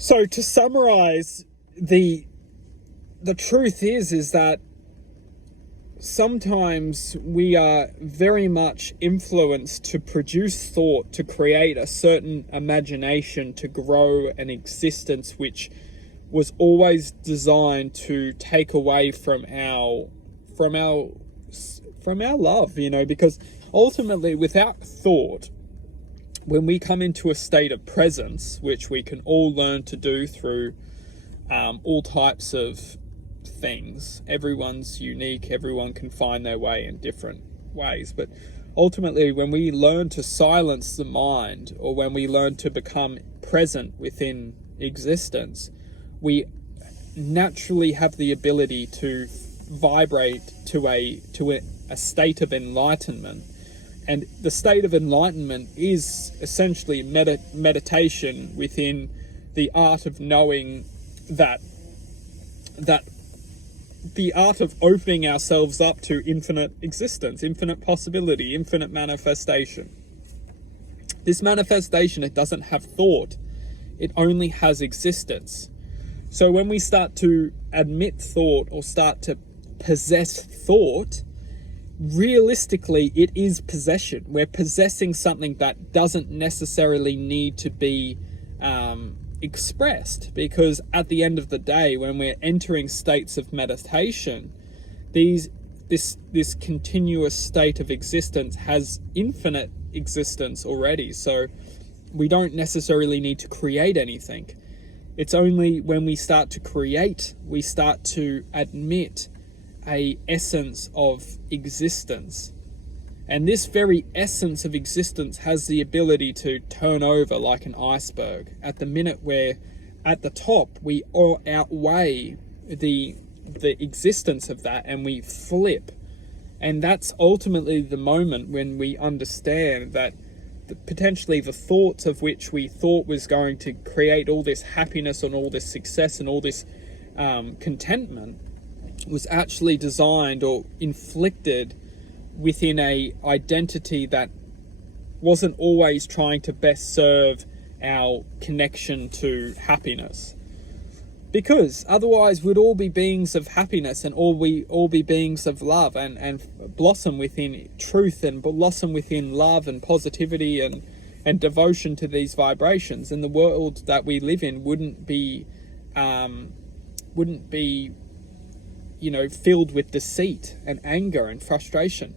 So to summarize, the truth is that sometimes we are very much influenced to produce thought, to create a certain imagination, to grow an existence which was always designed to take away from our love, because ultimately without thought, when we come into a state of presence, which we can all learn to do through all types of things. Everyone's unique, everyone can find their way in different ways, but ultimately when we learn to silence the mind, or when we learn to become present within existence, we naturally have the ability to vibrate to a state of enlightenment. And the state of enlightenment is essentially meditation within the art of knowing that the art of opening ourselves up to infinite existence, infinite possibility, infinite manifestation. This manifestation, it doesn't have thought, it only has existence. So when we start to admit thought or start to possess thought, realistically it is possession. We're possessing something that doesn't necessarily need to be expressed, because at the end of the day, when we're entering states of meditation, this continuous state of existence has infinite existence already, so we don't necessarily need to create anything. It's only when we start to create, we start to admit a essence of existence. And this very essence of existence has the ability to turn over like an iceberg. At the minute where at the top we all outweigh the existence of that, and we flip. And that's ultimately the moment when we understand that potentially the thoughts of which we thought was going to create all this happiness and all this success and all this contentment was actually designed or inflicted within a identity that wasn't always trying to best serve our connection to happiness. Because otherwise we'd all be beings of happiness, and all be beings of love, and blossom within truth, and blossom within love and positivity and devotion to these vibrations. And the world that we live in wouldn't be filled with deceit and anger and frustration.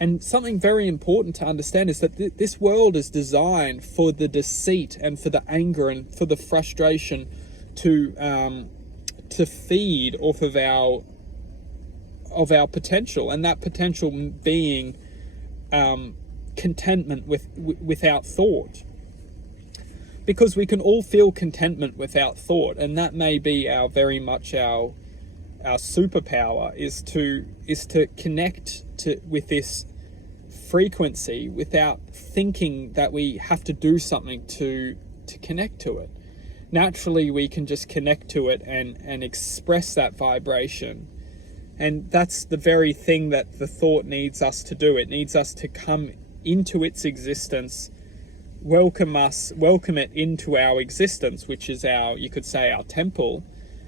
And something very important to understand is that this world is designed for the deceit and for the anger and for the frustration to feed off of our potential, and that potential being contentment without thought. Because we can all feel contentment without thought, and that may be our superpower, is to connect with this frequency without thinking that we have to do something to connect to it. Naturally, we can just connect to it and express that vibration. And that's the very thing that the thought needs us to do. It needs us to come into its existence, welcome it into our existence, which is you could say our temple.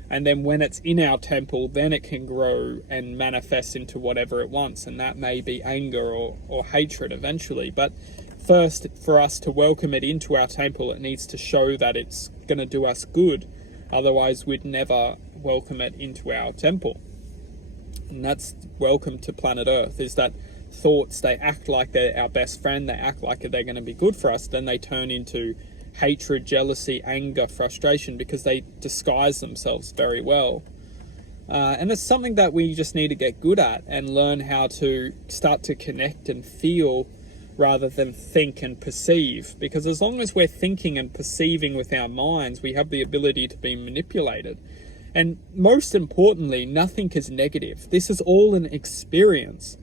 And then when it's in our temple, then it can grow and manifest into whatever it wants. And that may be anger or hatred eventually. But first, for us to welcome it into our temple, it needs to show that it's going to do us good. Otherwise, we'd never welcome it into our temple. And that's welcome to planet Earth, is that thoughts, they act like they're our best friend. They act like they're going to be good for us. Then they turn into hatred, jealousy, anger, frustration, because they disguise themselves very well. And it's something that we just need to get good at and learn how to start to connect and feel rather than think and perceive. Because as long as we're thinking and perceiving with our minds, we have the ability to be manipulated. And most importantly, nothing is negative. This is all an experience.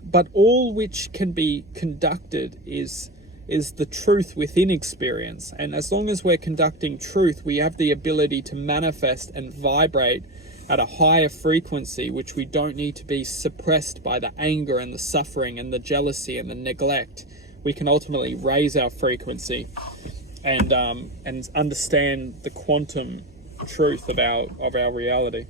But all which can be conducted is the truth within experience. And as long as we're conducting truth, we have the ability to manifest and vibrate at a higher frequency, which we don't need to be suppressed by the anger and the suffering and the jealousy and the neglect. We can ultimately raise our frequency and understand the quantum truth of our reality.